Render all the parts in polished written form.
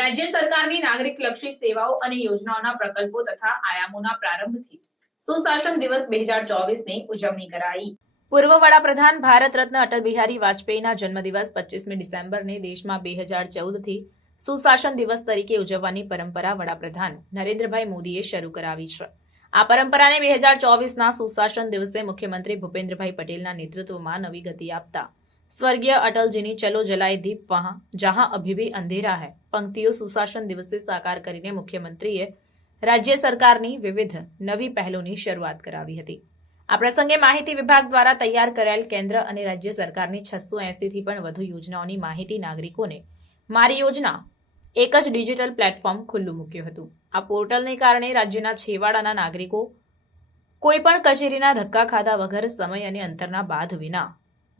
રાજ્ય સરકારની નાગરિકલક્ષી સેવાઓ અને યોજનાઓના પ્રકલ્પો તથા આયામોના પ્રારંભથી સુશાસન દિવસ 2024ની ઉજવણી કરાઈ। પૂર્વ વડાપ્રધાન ભારત રત્ન અટલ બિહારી વાજપેયીના જન્મદિવસ 25મી ડિસેમ્બરને દેશમાં 2014થી સુશાસન દિવસ તરીકે ઉજવવાની પરંપરા વડાપ્રધાન નરેન્દ્રભાઈ મોદીએ શરૂ કરાવી છે। આ પરંપરાને 2024ના સુશાસન દિવસે મુખ્યમંત્રી ભૂપેન્દ્રભાઈ પટેલના નેતૃત્વમાં નવી ગતિ આપતા स्वर्गीय अटल जी चलो जलाए दीप वहां जहां अभी भी अंधेरा है पंक्तियों सुशासन दिवसे साकार કરીને મુખ્યમંત્રીએ રાજ્ય સરકારની વિવિધ નવી પહેલોની શરૂઆત કરાવી હતી। આ પ્રસંગે માહિતી વિભાગ દ્વારા તૈયાર કરાયેલ કેન્દ્ર અને રાજ્ય સરકારની 680 થી પણ વધુ યોજનાઓની માહિતી નાગરિકોને મારી યોજના એક જ ડિજિટલ પ્લેટફોર્મ ખુલ્લું મૂક્યું હતું। આ પોર્ટલને કારણે રાજ્યના છેવાડાના નાગરિકો કોઈ પણ કચેરીના ધક્કા ખાધા વગર સમય અને અંતરના બાદ વિના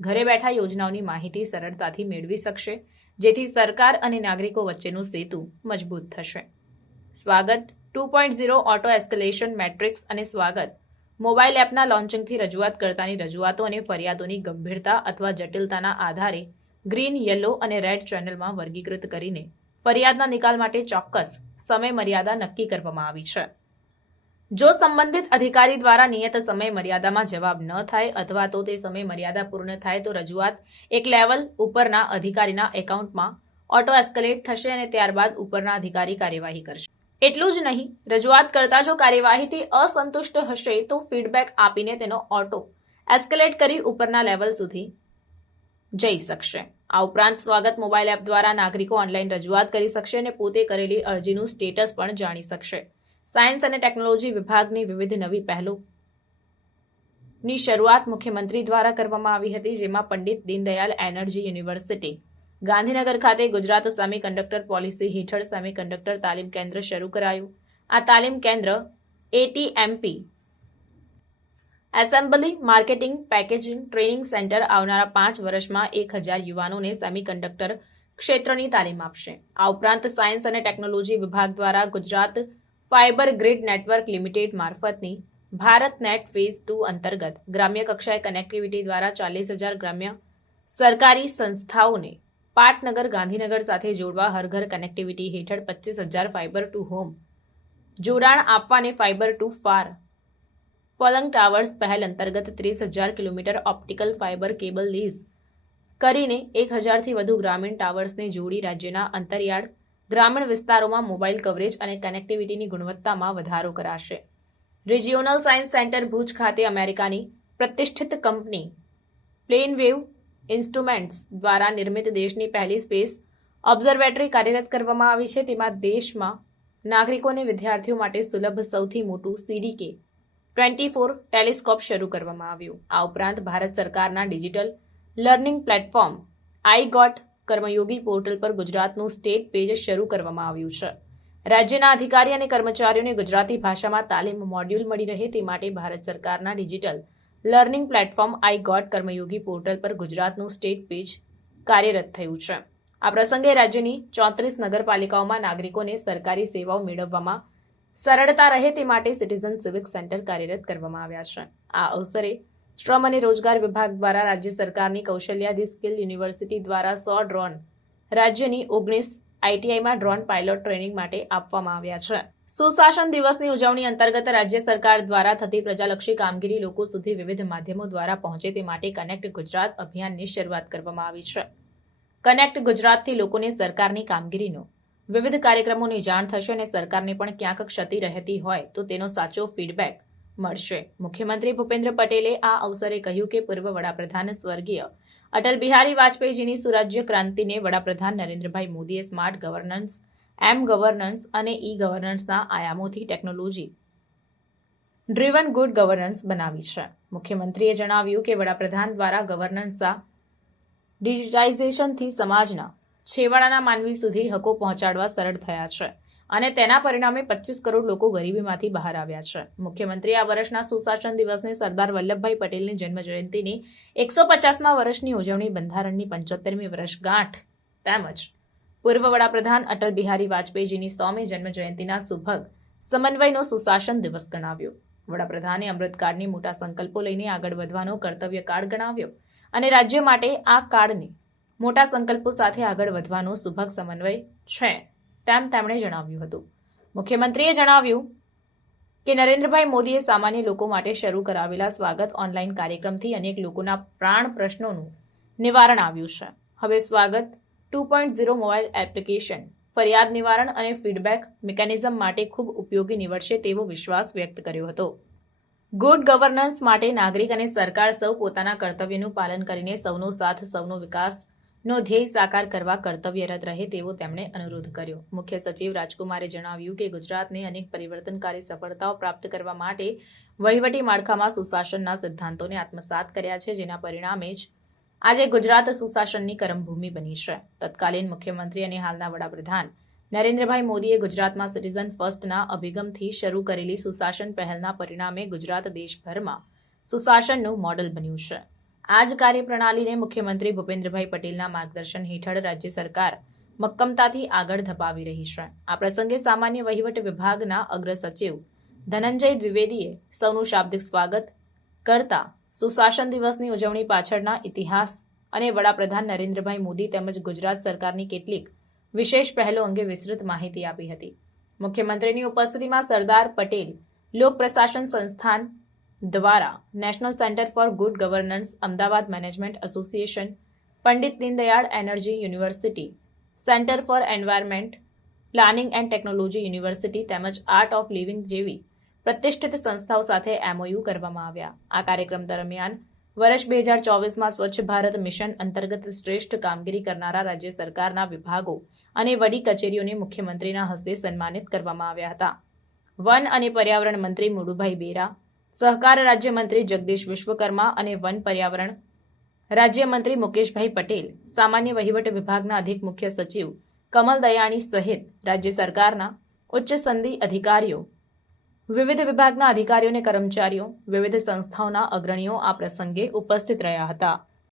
ઘરે બેઠા યોજનાઓની માહિતી સરળતાથી મેળવી શકશે, જેથી સરકાર અને નાગરિકો વચ્ચેનું સેતુ મજબૂત થશે। સ્વાગત 2.0 ઓટો એસ્કેલેશન મેટ્રિક્સ અને સ્વાગત મોબાઈલ એપના લોન્ચિંગથી રજૂઆત કરતાની રજૂઆતો અને ફરિયાદોની ગંભીરતા અથવા જટિલતાના આધારે ગ્રીન, યલો અને રેડ ચેનલમાં વર્ગીકૃત કરીને ફરિયાદના નિકાલ માટે ચોક્કસ સમય મર્યાદા નક્કી કરવામાં આવી છે। જો સંબંધિત અધિકારી દ્વારા નિયત સમય મર્યાદામાં જવાબ ન થાય અથવા તો તે સમય મર્યાદા પૂર્ણ થાય તો રજૂઆત એક લેવલ ઉપરના અધિકારીના એકાઉન્ટમાં ઓટો એસ્કેલેટ થશે અને ત્યારબાદ ઉપરના અધિકારી કાર્યવાહી કરશે। એટલું જ નહીં, રજૂઆત કરતા જો કાર્યવાહીથી અસંતુષ્ટ હશે તો ફીડબેક આપીને તેનો ઓટો એસ્કેલેટ કરી ઉપરના લેવલ સુધી જઈ શકશે। આ ઉપરાંત સ્વાગત મોબાઈલ એપ દ્વારા નાગરિકો ઓનલાઈન રજૂઆત કરી શકશે અને પોતે કરેલી અરજીનું સ્ટેટસ પણ જાણી શકશે। સાયન્સ અને ટેકનોલોજી વિભાગની વિવિધ નવી પહેલોની શરૂઆત મુખ્યમંત્રી દ્વારા કરવામાં આવી હતી, જેમાં પંડિત દીનદયાળ એનર્જી યુનિવર્સિટી ગાંધીનગર ખાતે ગુજરાત સેમિકન્ડક્ટર પોલિસી હેઠળ સેમિકન્ડક્ટર તાલીમ કેન્દ્ર શરૂ કરાયું। આ તાલીમ કેન્દ્ર ATMP assembly, marketing, packaging training centre આવનારા 5 વર્ષમાં 1000 યુવાનોને સેમિકન્ડક્ટર ક્ષેત્રની તાલીમ આપશે। આ ઉપરાંત સાયન્સ અને ટેકનોલોજી વિભાગ દ્વારા Gujarat fibre grid network limited મારફતની ભારત નેટ ફેઝ 2 અંતર્ગત ગ્રામ્ય કક્ષાએ કનેક્ટિવિટી દ્વારા 40,000 ગ્રામ્ય સરકારી સંસ્થાઓને પાટનગર ગાંધીનગર સાથે જોડવા હર ઘર કનેક્ટિવિટી હેઠળ 25,000 ફાઇબર ટુ હોમ જોડાણ આપવાને ફાઇબર ટુ ફાર ફલંગ ટાવર્સ પહેલ અંતર્ગત 30,000 kilometre optical fibre cable lease કરીને 1,000થી વધુ ગ્રામીણ ટાવર્સને જોડી રાજ્યના અંતરિયાળ ગ્રામીણ વિસ્તારોમાં મોબાઈલ કવરેજ અને કનેક્ટિવિટીની ગુણવત્તામાં વધારો કરાશે। રિજિયોનલ સાયન્સ સેન્ટર ભુજ ખાતે અમેરિકાની પ્રતિષ્ઠિત કંપની પ્લેનવેવ ઇન્સ્ટ્રુમેન્ટ્સ દ્વારા નિર્મિત દેશની પહેલી સ્પેસ ઓબ્ઝર્વેટરી કાર્યરત કરવામાં આવી છે। તેમાં દેશમાં નાગરિકો અને વિદ્યાર્થીઓ માટે સુલભ સૌથી મોટું CDK 24 ટેલિસ્કોપ શરૂ કરવામાં આવ્યું। આ ઉપરાંત ભારત સરકારના ડિજિટલ લર્નિંગ પ્લેટફોર્મ આઈગોટ કર્મયોગી પોર્ટલ પર ગુજરાતનું સ્ટેટ પેજ શરૂ કરવામાં આવ્યું છે। રાજ્યના અધિકારી અને કર્મચારીઓને ગુજરાતી ભાષામાં તાલીમ મોડ્યુલ મળી રહે તે માટે ભારત સરકારના ડિજિટલ લર્નિંગ પ્લેટફોર્મ આઈગોટ કર્મયોગી પોર્ટલ પર ગુજરાતનું સ્ટેટ પેજ કાર્યરત થયું છે। આ પ્રસંગે રાજ્યની 34 નગરપાલિકાઓમાં નાગરિકોને સરકારી સેવાઓ મેળવવામાં સરળતા રહે તે માટે સિટીઝન સિવિક સેન્ટર કાર્યરત કરવામાં આવ્યા છે। આ અવસરે શ્રમ અને રોજગાર વિભાગ દ્વારા રાજ્ય સરકારની કૌશલ્યાધિ સ્કિલ યુનિવર્સિટી દ્વારા 100 ડ્રોન રાજ્યની 19 આઈટીઆઈમાં ડ્રોન પાયલોટ ટ્રેનિંગ માટે આપવામાં આવ્યા છે। સુશાસન દિવસની ઉજવણી અંતર્ગત રાજ્ય સરકાર દ્વારા થતી પ્રજાલક્ષી કામગીરી લોકો સુધી વિવિધ માધ્યમો દ્વારા પહોંચે તે માટે કનેક્ટ ગુજરાત અભિયાનની શરૂઆત કરવામાં આવી છે। કનેક્ટ ગુજરાતથી લોકોને સરકારની કામગીરીનો વિવિધ કાર્યક્રમોની જાણ થશે અને સરકારને પણ ક્યાંક ક્ષતિ રહેતી હોય તો તેનો સાચો ફીડબેક મળશે। મુખ્યમંત્રી ભૂપેન્દ્ર પટેલે આ અવસરે કહ્યું કે પૂર્વ વડાપ્રધાન સ્વર્ગીય અટલ બિહારી વાજપેયીજીની સુરાજ્ય ક્રાંતિને વડાપ્રધાન નરેન્દ્રભાઈ મોદીએ સ્માર્ટ ગવર્નન્સ, એમ ગવર્નન્સ અને ઈ ગવર્નન્સના આયામોથી ટેકનોલોજી ડ્રીવન ગુડ ગવર્નન્સ બનાવી છે। મુખ્યમંત્રીએ જણાવ્યું કે વડાપ્રધાન દ્વારા ગવર્નન્સના ડિજિટાઇઝેશનથી સમાજના છેવાડાના માનવી સુધી હકો પહોંચાડવા સરળ થયા છે અને તેના પરિણામે 25 કરોડ લોકો ગરીબીમાંથી બહાર આવ્યા છે। મુખ્યમંત્રીએ આ વર્ષના સુશાસન દિવસને સરદાર વલ્લભભાઈ પટેલની જન્મજયંતિની 150મા વર્ષની ઉજવણી, બંધારણની 75મી વર્ષગાંઠ તેમજ પૂર્વ વડાપ્રધાન અટલ બિહારી વાજપેયીજીની 100મી જન્મજયંતિના સુભગ સમન્વયનો સુશાસન દિવસ ગણાવ્યો। વડાપ્રધાને અમૃતકાળની મોટા સંકલ્પો લઈને આગળ વધવાનો કર્તવ્યકાળ ગણાવ્યો અને રાજ્ય માટે આ કાળને મોટા સંકલ્પો સાથે આગળ વધવાનો સુભગ સમન્વય છે તેમ તેમણે જણાવ્યું હતું. મુખ્યમંત્રીએ જણાવ્યું કે નરેન્દ્રભાઈ મોદીએ સામાન્ય લોકો માટે શરૂ કરાવેલા સ્વાગત ઓનલાઈન કાર્યક્રમથી અનેક લોકોના પ્રાણ પ્રશ્નોનું નિવારણ આવ્યું છે. હવે સ્વાગત 2.0 મોબાઈલ એપ્લિકેશન ફરિયાદ નિવારણ અને ફીડબેક મિકેનિઝમ માટે ખૂબ ઉપયોગી નીવડશે તેવો વિશ્વાસ વ્યક્ત કર્યો હતો. ગુડ ગવર્નન્સ માટે નાગરિક અને સરકાર સૌ પોતાના કર્તવ્યનું પાલન કરીને સૌનો સાથ સૌનો વિકાસનો ધ્યેય સાકાર કરવા કર્તવ્યરત રહે તેવો તેમણે અનુરોધ કર્યો. મુખ્ય સચિવ રાજકુમારે જણાવ્યું કે ગુજરાતને અનેક પરિવર્તનકારી સફળતાઓ પ્રાપ્ત કરવા માટે વહીવટી માળખામાં સુશાસનના સિદ્ધાંતોને આત્મસાત કર્યા છે, જેના પરિણામે જ આજે ગુજરાત સુશાસનની કર્મભૂમિ બની છે. તત્કાલીન મુખ્યમંત્રી અને હાલના વડાપ્રધાન નરેન્દ્રભાઈ મોદીએ ગુજરાતમાં સિટીઝન ફર્સ્ટના અભિગમથી શરૂ કરેલી સુશાસન પહેલના પરિણામે ગુજરાત દેશભરમાં સુશાસનનું મોડેલ બન્યું છે. આ જ કાર્યપ્રણાલીને મુખ્યમંત્રી ભૂપેન્દ્રભાઈ પટેલના માર્ગદર્શન હેઠળ રાજ્ય સરકાર મક્કમતાથી આગળ ધપાવી રહી છે. આ પ્રસંગે સામાન્ય વહીવટ વિભાગના અગ્ર સચિવ ધનંજય દ્વિવેદીએ સૌનું શાબ્દિક સ્વાગત કરતા સુશાસન દિવસની ઉજવણી પાછળના ઇતિહાસ અને વડાપ્રધાન નરેન્દ્રભાઈ મોદી તેમજ ગુજરાત સરકારની કેટલીક વિશેષ પહેલો અંગે વિસ્તૃત માહિતી આપી હતી. મુખ્યમંત્રીની ઉપસ્થિતિમાં સરદાર પટેલ લોક પ્રશાસન સંસ્થાન દ્વારા national centre for good governance, Ahmedabad management association, Pandit Deendayal energy university, centre for environment planning and technology university તેમજ આર્ટ ઓફ લિવિંગ જેવી પ્રતિષ્ઠિત સંસ્થાઓ સાથે MOU કરવામાં આવ્યા. આ કાર્યક્રમ દરમિયાન વર્ષ 2024માં સ્વચ્છ ભારત મિશન અંતર્ગત શ્રેષ્ઠ કામગીરી કરનારા રાજ્ય સરકારના વિભાગો અને વડી કચેરીઓને મુખ્યમંત્રીના હસ્તે સન્માનિત કરવામાં આવ્યા હતા. વન અને પર્યાવરણ મંત્રી મુડુભાઈ બેરા, સહકાર રાજ્યમંત્રી જગદીશ વિશ્વકર્મા અને વન પર્યાવરણ રાજ્યમંત્રી મુકેશભાઈ પટેલ, સામાન્ય વહીવટ વિભાગના અધિક મુખ્ય સચિવ કમલ દયાણી સહિત રાજ્ય સરકારના ઉચ્ચ સનદી અધિકારીઓ, વિવિધ વિભાગના અધિકારીઓ અને કર્મચારીઓ, વિવિધ સંસ્થાઓના અગ્રણીઓ આ પ્રસંગે ઉપસ્થિત રહ્યા હતા.